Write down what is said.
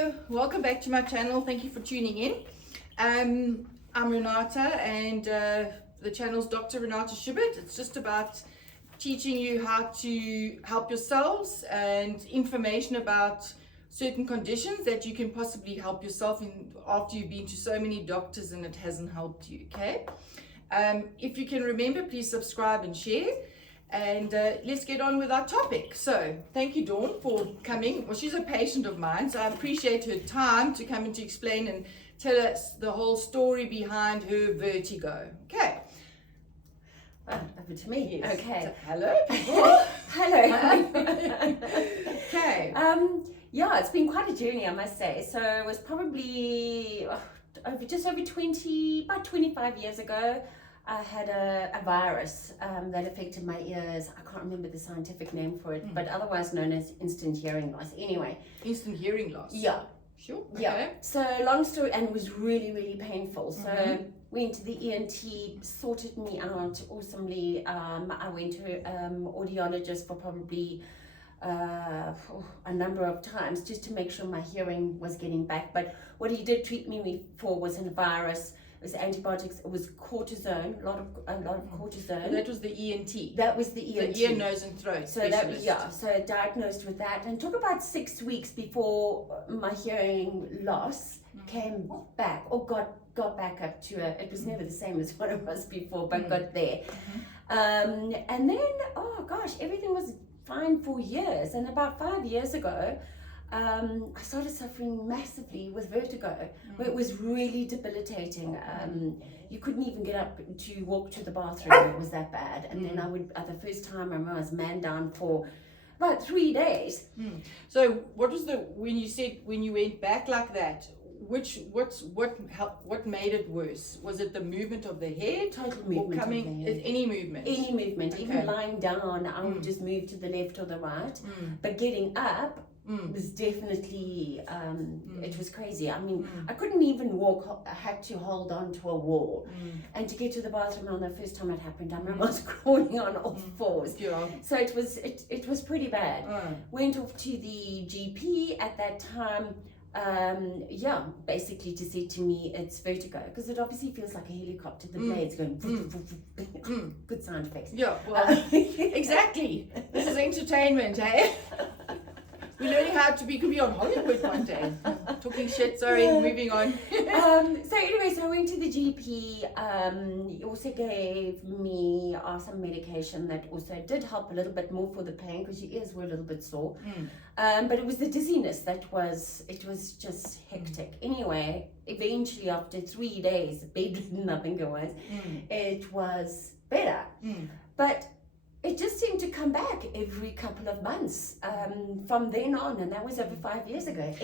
Hello, welcome back to my channel. Thank you for tuning in. I'm Renata, and the channel's Dr. Renata Schubert. It's just about teaching you how to help yourselves and information about certain conditions that you can possibly help yourself in after you've been to so many doctors and it hasn't helped you. Okay, if you can remember, please subscribe and share. And let's get on with our topic. So thank you, Dawn, for coming. Well, she's a patient of mine, so I appreciate her time to come and to explain and tell us the whole story behind her vertigo. Okay. Over to me. Yes. Okay. So, hello, people. Hello. Okay. Yeah, it's been quite a journey, I must say. So it was probably about 25 years ago. I had a virus that affected my ears. I can't remember the scientific name for it, but otherwise known as instant hearing loss. Anyway. Instant hearing loss. Yeah. Sure. Yeah. Okay. So long story, and it was really, really painful. So went to the ENT, sorted me out awesomely. I went to audiologist for probably a number of times just to make sure my hearing was getting back. But what he did treat me for was a virus. It was antibiotics. It was cortisone, a lot of cortisone. And that was the ENT. That was the ENT. The ear, nose, and throat So specialist. so diagnosed with that, and took about 6 weeks before my hearing loss came back, or got back up to it was never the same as what it was before, but got there. And then, oh gosh, everything was fine for years. And about 5 years ago, I started suffering massively with vertigo, where it was really debilitating. You couldn't even get up to walk to the bathroom. It was that bad. And then the first time I remember I was man down for about 3 days. So what was when you went back like that? What made it worse? Was it the movement of the head? Total movement Or coming, of the head. any movement? Any movement, Okay. even lying down, I would just move to the left or the right. But getting up was definitely, it was crazy. I mean, I couldn't even walk. I had to hold on to a wall. And to get to the bathroom on the first time it happened, I remember I was crawling on all fours. Yeah. So it was pretty bad. Went off to the GP at that time. Basically to say to me it's vertigo, because it obviously feels like a helicopter, the blades going good sound effects. Yeah, well, exactly. This is entertainment, eh? We're learning how to could be on Hollywood one day. Talking shit, sorry, moving on. So anyway, so I went to the GP. He also gave me some medication that also did help a little bit more for the pain, because your ears were a little bit sore. But it was the dizziness it was just hectic. Anyway, eventually after 3 days, bedridden, I think it was better. But it just seemed to come back every couple of months from then on, and that was over 5 years ago.